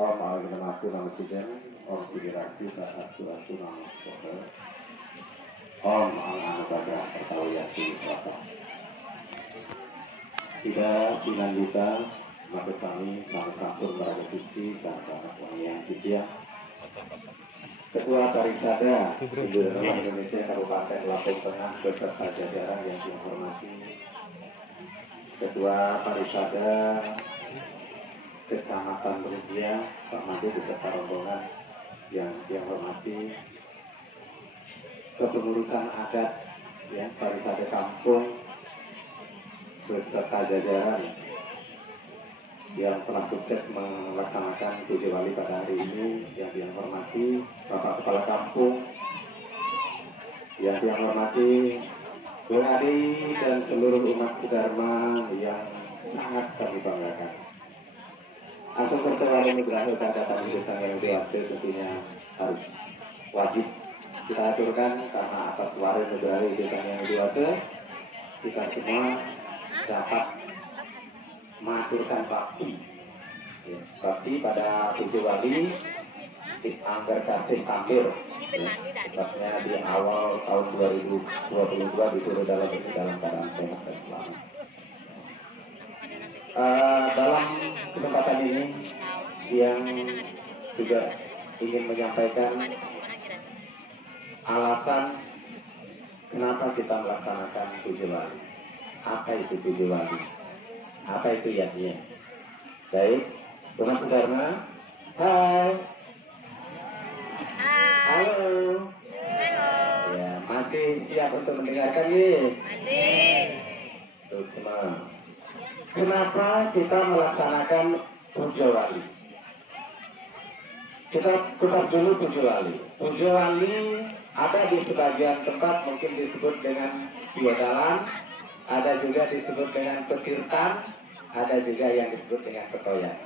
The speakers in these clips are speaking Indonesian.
Om Alhamdulillah Nama Siden Om Sidirati Satu Asu Nama Sohe Om Alhamdulillah Pertawiyati Rata. Tidak dengan kita maka kami sama sampun Meraja Suci dan anak wanita Sidia Ketua Parisada Indonesia Kabupaten Lampung Tengah beserta jajaran yang dihormati Ketua Parisada Kecamatan Berujia Pak Madu beserta rombongan yang dihormati kepengurusan adat ya Parisada Kampung beserta jajaran yang telah sukses melaksanakan puja wali pada hari ini yang dihormati Bapak Kepala Kampung, yang dihormati Bung Adi dan seluruh umat Dharma yang sangat kami banggakan. Langsung percaya nugraha datang di desa yang dewasa tentunya harus wajib kita aturkan karena atas waris nugraha di desa yang dewasa kita semua dapat mengaturkan bakti ya, bakti pada puja wali di Angger Kasih Tampil ya, tepatnya di awal tahun 2022 disuruh dalam keadaan sehat dan selamat. Dalam kesempatan ini yang juga ingin menyampaikan alasan kenapa kita melaksanakan puja wali. Apa itu puja wali? Apa itu yatnya? Baik, umat Dharma. Hai. Halo. Ya, masih siap untuk mendengarkan nih? Masih. Terus semua. Kenapa kita melaksanakan puja wali? Kita kupas dulu puja wali. Puja wali ada di sebagian tempat mungkin disebut dengan biadalan, ada juga disebut dengan petirtan, ada juga yang disebut dengan petoyan.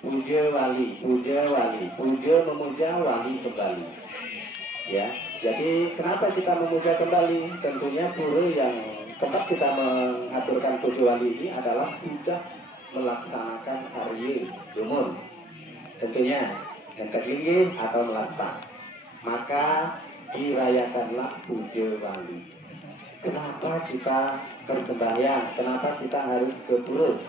Puja wali, puja wali, puja memuja wali kembali. Ya, jadi kenapa kita memuja kembali? Tentunya pura yang tempat kita mengaturkan puja wali ini adalah sudah melaksanakan hari Jumur. Tentunya yang tertinggi atau melasta. Maka dirayakanlah puja wali. Kenapa kita bersembahyang? Kenapa kita harus ke pura?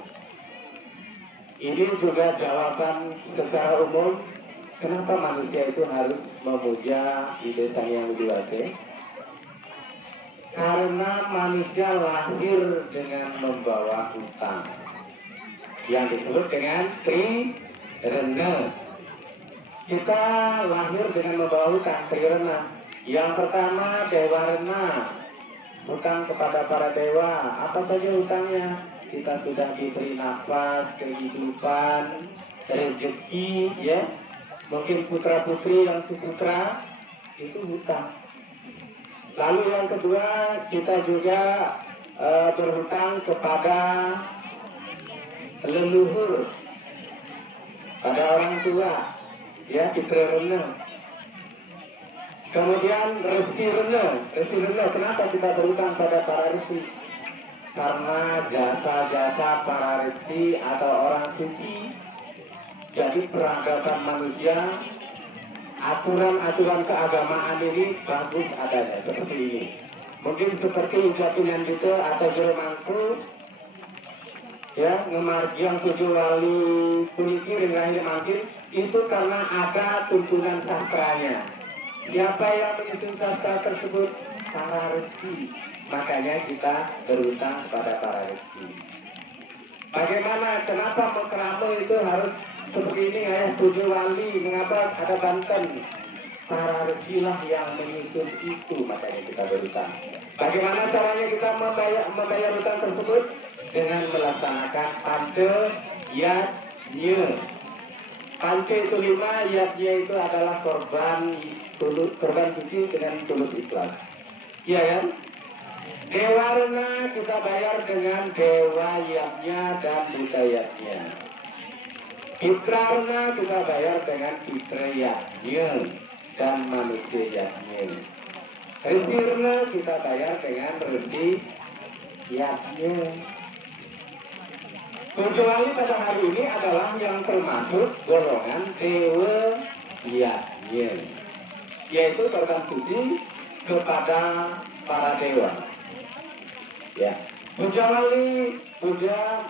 Ini juga jawaban secara umum. Kenapa manusia itu harus memuja Ide Sang Hyang Widi Wase? Karena manusia lahir dengan membawa hutang yang disebut dengan trirena. Kita lahir dengan membawa hutang trirena. Yang pertama dewa rena, hutang kepada para dewa. Apa saja hutangnya? Kita sudah diberi nafas, kehidupan, rezeki, ya. Mungkin putra putri yang suputra itu hutang. Lalu yang kedua kita juga berhutang kepada leluhur, pada orang tua, ya ditrena. Kemudian resi rena. Kenapa kita berhutang pada para resi? Karena jasa-jasa para resi atau orang suci. Jadi peradaban manusia, aturan-aturan keagamaan ini bagus adanya seperti ini. Mungkin seperti Jatunan itu atau Jermanku, ya ngemargi yang tujuh wali puniki dengan makin itu karena ada tuntunan sastranya. Siapa yang menyusun sastra tersebut? Para resi. Makanya kita berhutang kepada para resi. Bagaimana? Kenapa Mokramo itu harus seperti ini ya? Puja wali. Mengapa ada Banten? Para resilah yang menyusun itu. Makanya kita berhutang. Bagaimana caranya kita membayar hutang tersebut? Dengan melaksanakan pante yatnya. Pante itu 5, yatnya itu adalah korban suci dengan tulus ikhlas. Iya kan? Dewa rena kita bayar dengan dewa yatnya dan budayatnya. Fitra rena kita bayar dengan fitra yatnya dan manusia yatnya. Resi rena kita bayar dengan resi yatnya. Pujo Wali pada hari ini adalah yang termasuk golongan dewa yatnya, yaitu korban suci kepada para dewa. Ya, puja wali, puja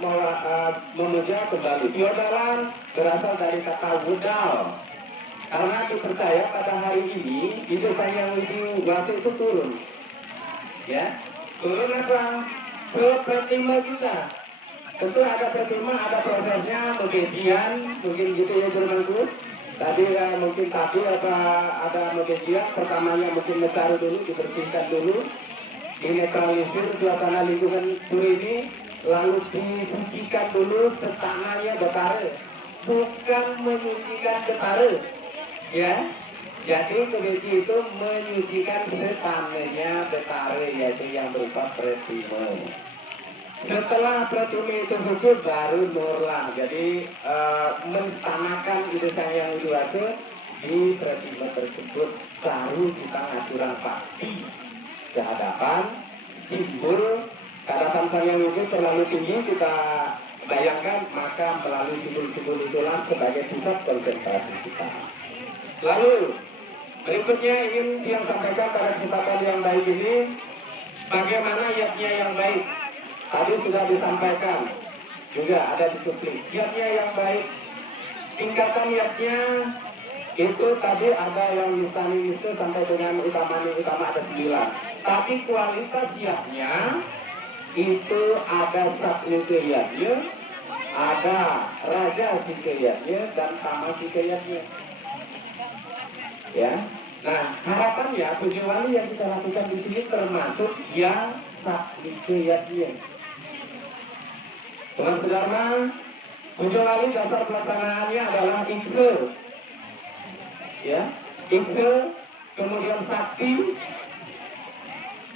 memuja kembali. Piodalan berasal dari kata wudal, karena dipercaya pada hari ini di desa yang di Wasi itu turun. Ya, turun apa? Ke pratima kita. Tentu ada pratima, ada prosesnya, pembejian, mungkin gitu ya teman-teman. Tadi mungkin apa ada pembejian, pertamanya mungkin mencari dulu, dibersihkan dulu, dinetralisir suasana lingkungan ini, lalu disucikan dulu setanahnya betare, bukan menyucikan betare, ya. Jadi kebeci itu menyucikan setanahnya betare, yaitu yang berupa pratima. Setelah pratima itu suci baru nurlan, jadi menstanakan ide yang dewasa di pratima tersebut, baru kita ngaturan bakti ke hadapan simbol kehadapan sang yang itu terlalu tinggi kita bayangkan, maka melalui simbol-simbol itulah sebagai pusat konsentrasi kita. Lalu berikutnya ingin yang sampaikan pada kesempatan yang baik ini, bagaimana yatnya yang baik. Tadi sudah disampaikan juga ada di suplik yatnya yang baik. Tingkatan yatnya itu tadi ada yang lisani sampai dengan utama ada 9. Tapi kualitas yatnya itu ada sabnukeyatnya, ada raja sikeyatnya, dan sama sikeyatnya. Ya, nah harapannya puja wali yang kita lakukan di sini termasuk yang sabnukeyatnya. Teman-teman, puja wali dasar pelaksanaannya adalah ikse. Ya, ikse, kemudian sakti,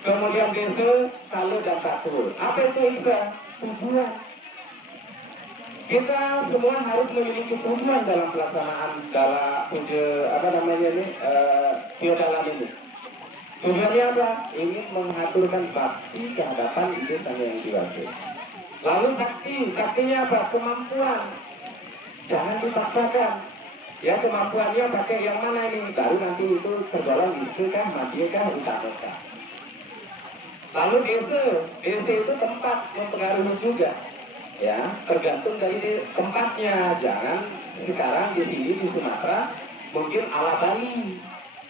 kemudian desa, kalau dan tatul. Apa itu ikse? Tujuan. Kita semua harus memiliki tujuan dalam pelaksanaan dalam puja piodalan ini. Tujuannya apa? Ingin mengaturkan bakti ke hadapan ide sang yang dewasa. Lalu sakti, saktinya apa? Kemampuan. Jangan dipaksakan. Ya, kemampuannya pakai yang mana ini? Baru nanti itu tergolong itu kah, mati kah, utama kah. Lalu desa itu tempat mempengaruhi juga. Ya, tergantung dari tempatnya. Jangan sekarang di sini di Sumatera mungkin ala Bali,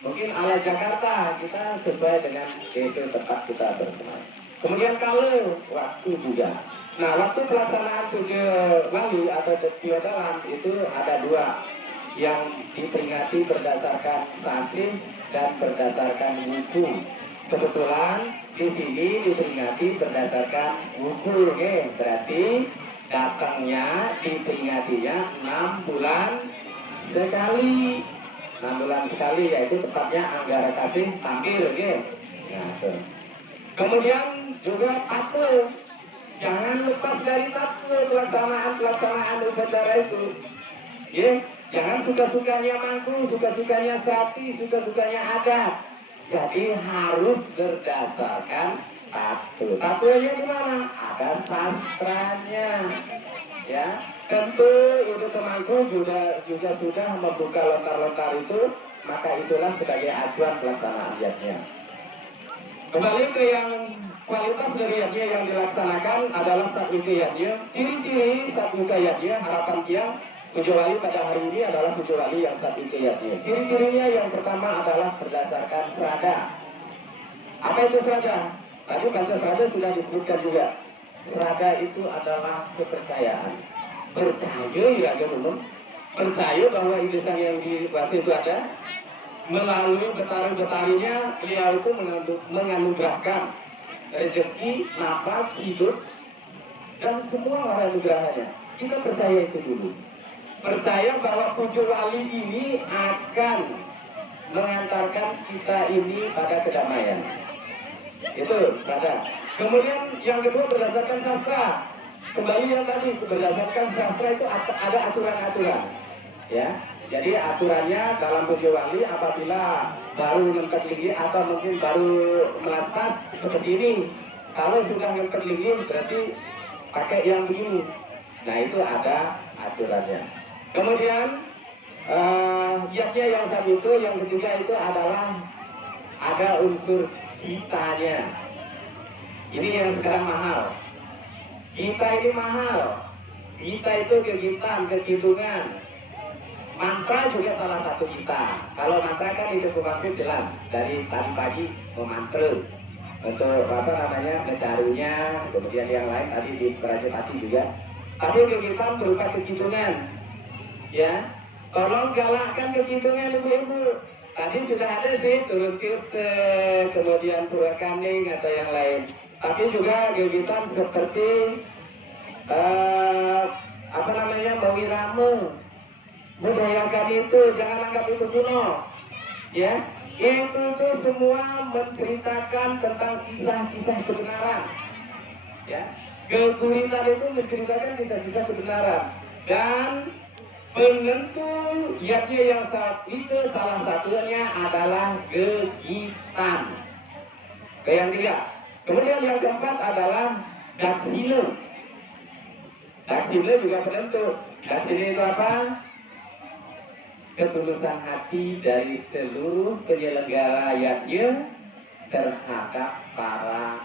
mungkin ala Jakarta, kita sesuai dengan desa tempat kita bersenang. Kemudian kalau waktu juga. Nah, waktu pelaksanaan puja wali atau piodalan itu ada 2 yang diperingati berdasarkan sasih dan berdasarkan wuku. Kebetulan di sini diperingati berdasarkan wuku, berarti datangnya diperingatinya 6 bulan sekali. 6 bulan sekali, yaitu tepatnya Anggara Kasih tampil, Nah, kemudian juga tape. Jangan lepas dari tape pelaksanaan upacara itu. Jangan suka-sukanya mangku, suka-sukanya sapi, suka-sukanya adat. Jadi harus berdasarkan tape. Tapenya gimana? Ada sastranya. Ya, tentu itu temanku juga sudah membuka lontar-lontar itu, maka itulah sebagai acuan pelaksanaan yatnya. Kembali ke yang kualitas dari yatnya yang dilaksanakan adalah sabnukeyatnya. Ciri-ciri sabnukeyatnya, harapan dia puja wali pada hari ini adalah puja wali yang sabnukeyatnya. Ciri-cirinya yang pertama adalah berdasarkan serada. Apa itu serada? Tadi bahasa serada sudah disebutkan juga. Serada itu adalah kepercayaan. Percaya ya teman-teman. Percaya bahwa irisan yang di Wasi itu ada. Melalui betari-betarinya beliau itu menganugerahkan rezeki, nafas, hidup, dan semua anugerahnya. Kita percaya itu dulu. Percaya bahwa puja wali ini akan mengantarkan kita ini pada kedamaian. Itu pada. Kemudian yang kedua berdasarkan sastra. Kembali yang tadi berdasarkan sastra itu ada aturan-aturan. Ya. Jadi aturannya dalam puja wali apabila baru ngempet ligi atau mungkin baru melaspas seperti ini. Kalau sudah ngempet ligi berarti pakai yang begini. Nah itu ada aturannya. Kemudian giatnya yang satu itu, yang ketiga itu adalah ada unsur kitanya. Ini yang sekarang mahal. Kita ini mahal. Kita itu kegiatan, kehitungan. Mantra juga salah satu kita. Kalau mantra kan itu pemakai jelas dari tadi pagi memantra untuk apa namanya mencarinya, kemudian yang lain tadi di perajin hati juga. Tapi kegiatan berupa kehitungan, ya. Tolong galakkan kehitungan ibu-ibu. Tadi sudah ada sih turun kirte, kemudian purakaning atau yang lain. Tapi juga kegiatan seperti apa namanya mawiramu. Budayakan itu, jangan anggap itu kuno, ya. Itu tuh semua menceritakan tentang kisah-kisah kebenaran, ya. Keguritan itu menceritakan kisah-kisah kebenaran dan penentu yaknya yang saat itu salah satunya adalah gegitan. Yang tiga. Kemudian yang keempat adalah daksina. Daksina juga penentu. Daksina itu apa? Ketulusan hati dari seluruh penyelenggara yaknya terhadap para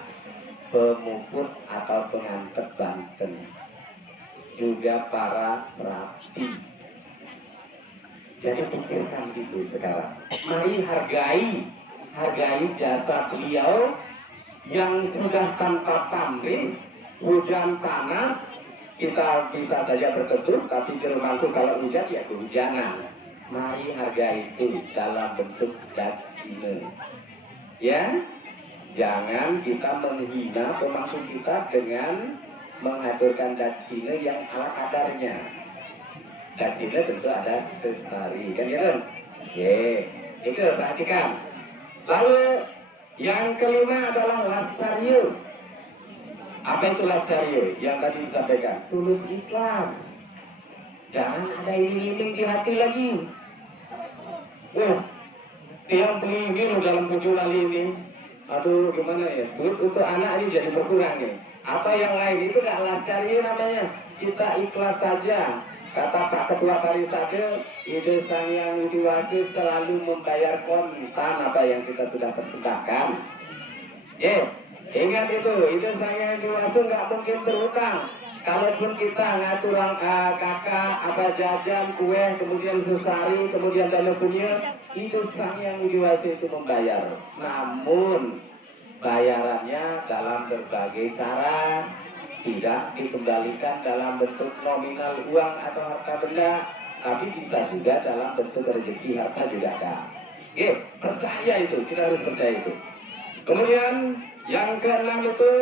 pemukul atau pengantar Banten, juga para serapi. Jadi pikirkan itu sekarang. Mari hargai jasa beliau yang sudah tanpa pamrih, hujan panas kita bisa saja berteduh, tapi termasuk kalau hujan ya kehujanan. Mari hargai itu dalam bentuk daksina, ya. Jangan kita menghina pemangku kita dengan mengaturkan daksina yang ala kadarnya. Daksina tentu ada sesari, kan ya kan? Oke, itu perhatikan. Lalu yang kelima adalah lasaryo. Apa itu lasaryo? Yang tadi disampaikan, tulus ikhlas. Jangan ada iming-iming di hati lagi. Wah, tiap beli ini loh dalam tujuh kali ini. Aduh, gimana ya? Duit untuk anak ini jadi berkurang nih. Apa yang lain itu gak lasaryo namanya. Kita ikhlas saja. Kata Pak Ketua Parisade, Ide Sang Yang Widi Wasis selalu membayar kontan apa yang kita sudah persembahkan. Ingat itu, Ide Sang Yang Widi Wasis nggak mungkin berhutang. Kalaupun kita ngatur kakak, apa jajan, kue, kemudian sesari, kemudian dana punya, Ide Sang Yang Widi Wasis itu membayar. Namun bayarannya dalam berbagai cara. Tidak dikembalikan dalam bentuk nominal uang atau harta benda, tapi bisa juga dalam bentuk rezeki harta juga ada. Percaya itu, kita harus percaya itu. Kemudian yang keenam itu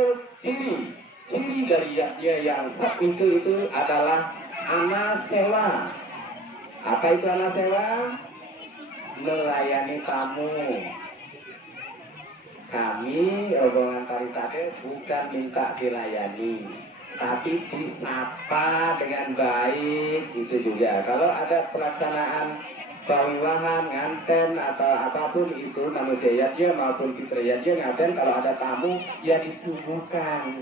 ciri dari yaknya yang sak itu adalah anasewa. Apa itu anasewa? Melayani tamu. Kami rombongan Parisade bukan minta dilayani, tapi disapa dengan baik itu juga. Kalau ada pelaksanaan pawiwahan, nganten atau apapun itu manusianya maupun fitriyanya nganten, kalau ada tamu ya disuguhkan.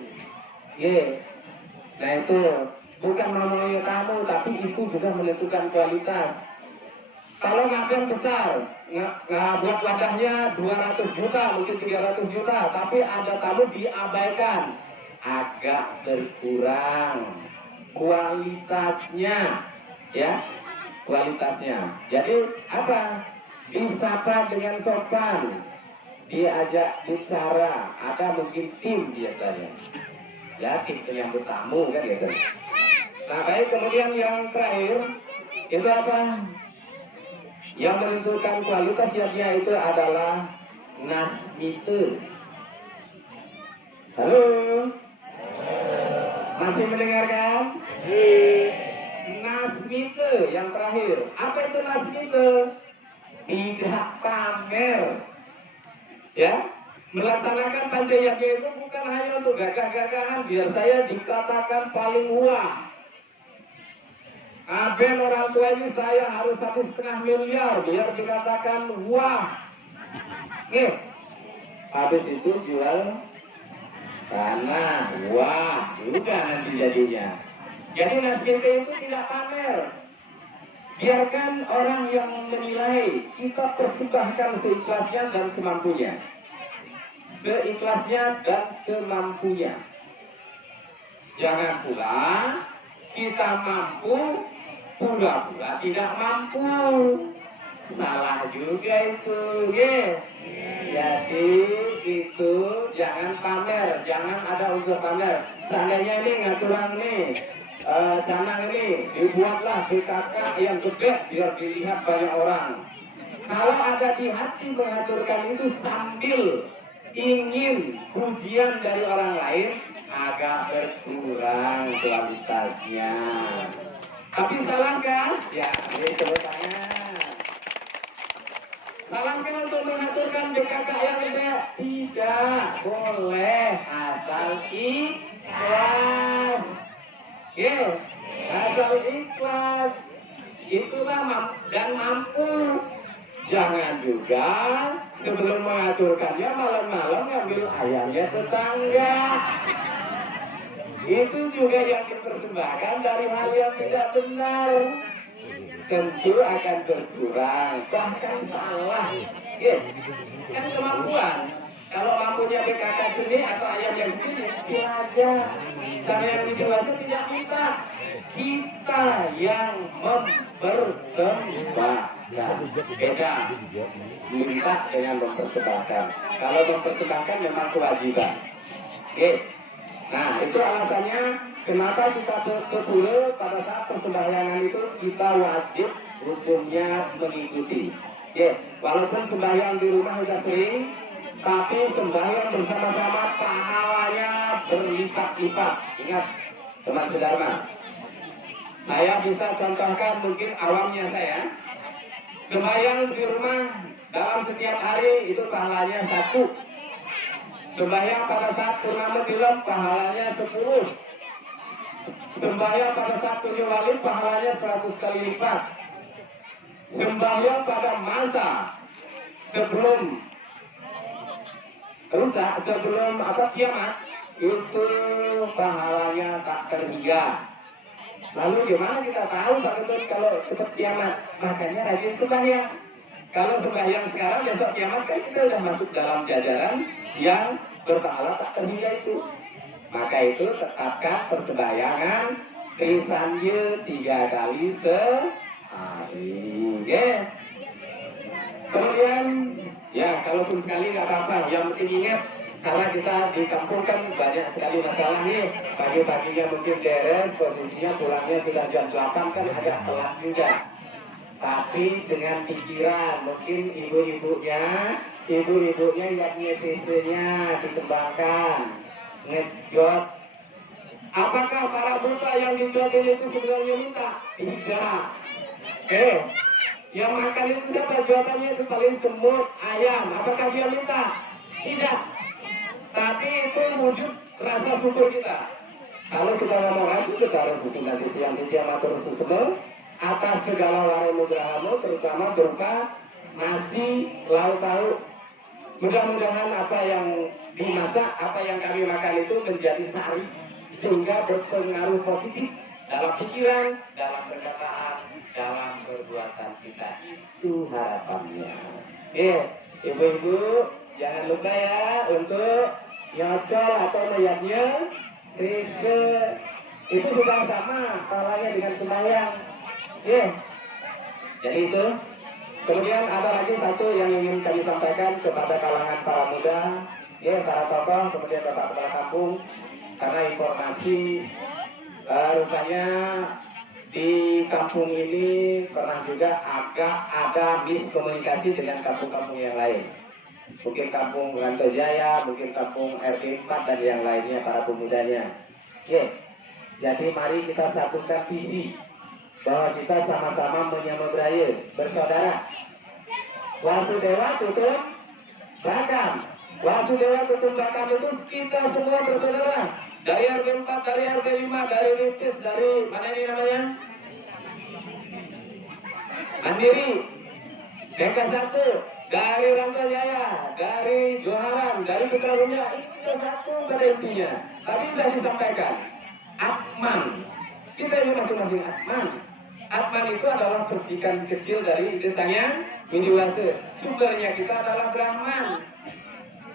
Nah itu bukan memenuhi tamu, tapi itu juga menentukan kualitas. Kalau nganten besar, buat wadahnya 200 juta, mungkin 300 juta, tapi ada tamu diabaikan, agak berkurang kualitasnya, ya, kualitasnya. Jadi apa? Disapa dengan sopan, diajak bicara, ada mungkin tim biasanya, ya tim penyambut tamu kan gitu. Nah baik, kemudian yang terakhir itu apa? Yang menentukan kualitas yaknya itu adalah nasmite. Halo? Masih mendengarkan? Nasmite yang terakhir. Apa itu nasmite? Tidak pamer. Ya, melaksanakan pancayaknya itu bukan hanya untuk gagah-gagahan biar saya dikatakan paling wah. Ben orang tua ini saya harus habis setengah miliar biar dikatakan wah. Habis itu jual tanah, wah juga nanti jadinya. Jadi nas kita itu tidak pamer. Biarkan orang yang menilai, kita persembahkan seikhlasnya dan semampunya. Seikhlasnya dan semampunya. Jangan pula kita mampu, pura-pura tidak mampu. Salah juga itu, ya. Jadi itu jangan pamer, jangan ada unsur pamer. Seandainya ini ngaturang nih, canang ini dibuatlah PKK yang gede biar dilihat banyak orang. Kalau ada di hati mengaturkan itu sambil ingin pujian dari orang lain, agak berkurang kualitasnya. Tapi salahkah? Ya, ini tepuk tangan. Salahkah untuk mengaturkan PKK yang gede? Tidak boleh, asal ikhlas. Ya, asal ikhlas. Itulah dan mampu. Jangan juga sebelum mengaturkannya malam-malam ngambil ayamnya tetangga. Itu juga yang dipersembahkan dari hal yang tidak benar. Tentu akan berkurang, bahkan salah. Ya, kan kemampuan. Kalau mampunya PKK sendiri atau ayam yang kecil aja. Sama yang di dewasa tidak minta. Kita yang mempersembahkan. Beda. Minta dengan mempersembahkan. Kalau mempersembahkan memang kewajiban. Oke. Nah, itu alasannya kenapa kita betul pada saat persembahyangan itu kita wajib hukumnya mengikuti. Ya, walaupun sembahyang di rumah sudah sering, tapi sembahyang bersama-sama pahalanya berlipat-lipat. Ingat, teman saudara, saya bisa contohkan mungkin awamnya saya. Sembahyang di rumah dalam setiap hari itu pahalanya 1. Sembahyang pada saat purnama bulan pahalanya 10. Sembahyang pada saat tujuh wali pahalanya 100 kali lipat. Sembahyang pada masa sebelum rusak, sebelum kiamat, itu pahalanya tak terhingga. Lalu gimana kita tahu Pak Ketut kalau cepat kiamat? Makanya rajin sembahyang. Kalau sembahyang sekarang, besok kiamat kan kita sudah masuk dalam jajaran yang berpahala tak terhingga itu. Maka itu tetapkan persembahyangan krisannya 3 kali sehari. Yeah. Kemudian ya kalaupun sekali nggak apa-apa. Yang penting ingat, karena kita di kampung kan banyak sekali masalah nih. Pagi-paginya mungkin beres, posisinya pulangnya sudah jam 8 kan agak telat juga. Tapi dengan pikiran, mungkin ibu-ibunya yang nyesinya dikembangkan, ngejot. Apakah para buta yang dijotin itu sebenarnya minta? Tidak. Yang makan itu siapa? Jotannya itu paling semut, ayam. Apakah dia minta? Tidak. Tapi itu wujud rasa syukur kita. Kalau kita ngomong lagi, kita harus bersunnah itu yang matur susuno atas segala warai mudrahamu, terutama berupa nasi, lauk pauk. Mudah-mudahan apa yang dimasak, apa yang kami makan itu menjadi sari, sehingga berpengaruh positif dalam pikiran, dalam perkataan, dalam perbuatan kita. Itu harapannya. Ibu-ibu, jangan lupa ya untuk nyocol atau melihatnya itu sudah sama palanya dengan sembahyang. Jadi itu. Kemudian ada lagi satu yang ingin kami sampaikan kepada kalangan para muda, para tokoh, kemudian bapak kepala kampung, karena informasi rupanya di kampung ini pernah juga agak ada miskomunikasi dengan kampung-kampung yang lain. Mungkin kampung Rantojaya, mungkin kampung RT 4 dan yang lainnya para pemudanya. Jadi mari kita satukan visi bahwa kita sama-sama menyamabraya, bersaudara. Wasudewa tutup bakam. Wasudewa tutup bakam itu kita semua bersaudara. Dari RT 4, dari RT 5, dari Ripis, dari mana ini namanya? Mandiri, Deka 1, dari Rantajaya, dari Joharan, dari Putrabunya, ini kita satu pada intinya. Tadi sudah disampaikan, Atman. Kita ini masing-masing Atman. Atman itu adalah percikan kecil dari ide sang yang Widiwasa. Sumbernya kita adalah Brahman.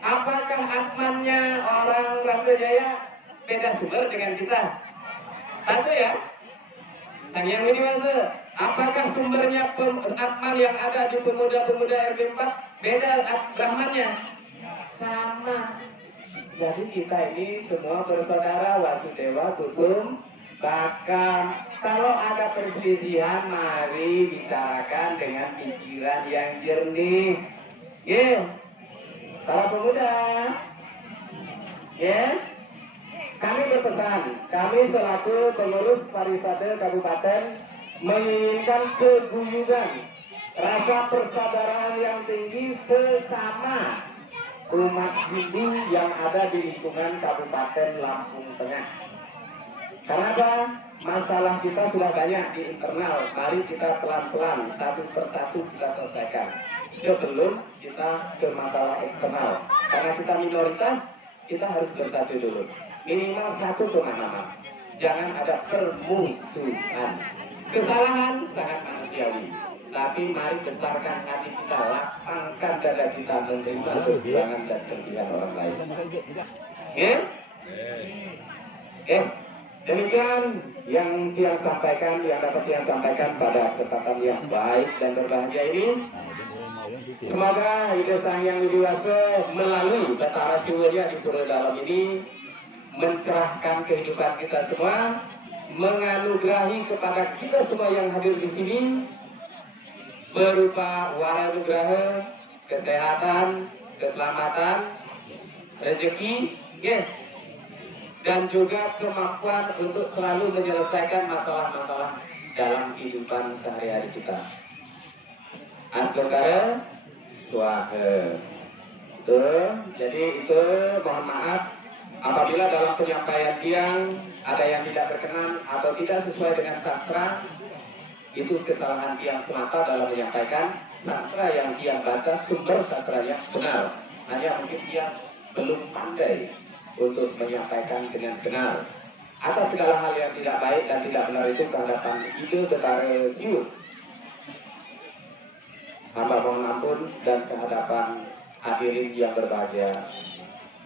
Apakah Atmannya orang Rantajaya beda sumber dengan kita? Satu ya, Sang Yang Widiwasa. Apakah sumbernya Atman yang ada di pemuda-pemuda RB4 beda Brahmannya? Sama. Jadi kita ini semua bersaudara, Wasudewa, Kutum, Bakam. Kalau ada perselisihan, mari bicarakan dengan pikiran yang jernih. Para pemuda, kami berpesan, kami selaku pengurus pariwisata kabupaten menginginkan keguyuban, rasa persaudaraan yang tinggi sesama umat Hindu yang ada di lingkungan Kabupaten Lampung Tengah. Kenapa? Masalah kita sudah banyak di internal. Mari kita pelan-pelan satu persatu kita selesaikan sebelum kita ke masalah eksternal. Karena kita minoritas, kita harus bersatu dulu. Minimal satu pemahaman. Jangan ada permusuhan. Kesalahan sangat manusiawi. Tapi mari besarkan hati kita, lapangkan dada kita menerima kekurangan dan kelebihan orang lain. Demikian yang Tiang sampaikan, yang dapat Tiang sampaikan pada kesempatan yang baik dan berbahagia ini. Semoga ide Sang Yang Widiwasa melalui Betara Siwanya di Pura Dalam ini mencerahkan kehidupan kita semua, menganugerahi kepada kita semua yang hadir di sini berupa waranugraha, kesehatan, keselamatan, rezeki, dan juga kemampuan untuk selalu menyelesaikan masalah-masalah dalam kehidupan sehari-hari kita. Astagfirullah, swaha. Jadi itu mohon maaf apabila dalam penyampaian Tiang ada yang tidak berkenan atau tidak sesuai dengan sastra. Itu kesalahan Tiang semata dalam menyampaikan sastra yang Tiang baca, sumber sastranya benar. Hanya mungkin Tiang belum pandai untuk menyampaikan dengan benar. Atas segala hal yang tidak baik dan tidak benar itu kehadapan ide Betara Siwut, hamba mohon ampun, dan kehadapan hadirin yang berbahagia,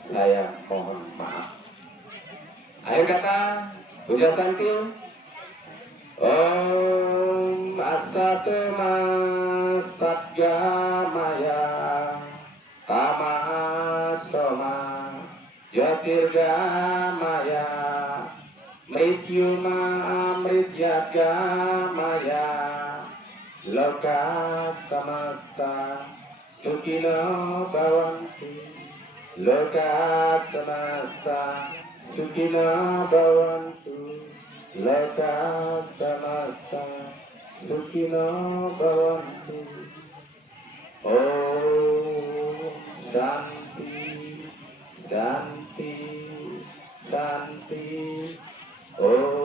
saya mohon maaf. Akhir kata, Puja Santi. Om Asatma Satgamaya Tamasoma Jyotirgamaya Mrityuma Amrityagamaya Loka Samasta Sukhino Bhavantu. Loka Samasta Sukhino Bhavantu. Loka Samasta Sukhino Bhavantu. Om Shanti Shanti Shanti. Om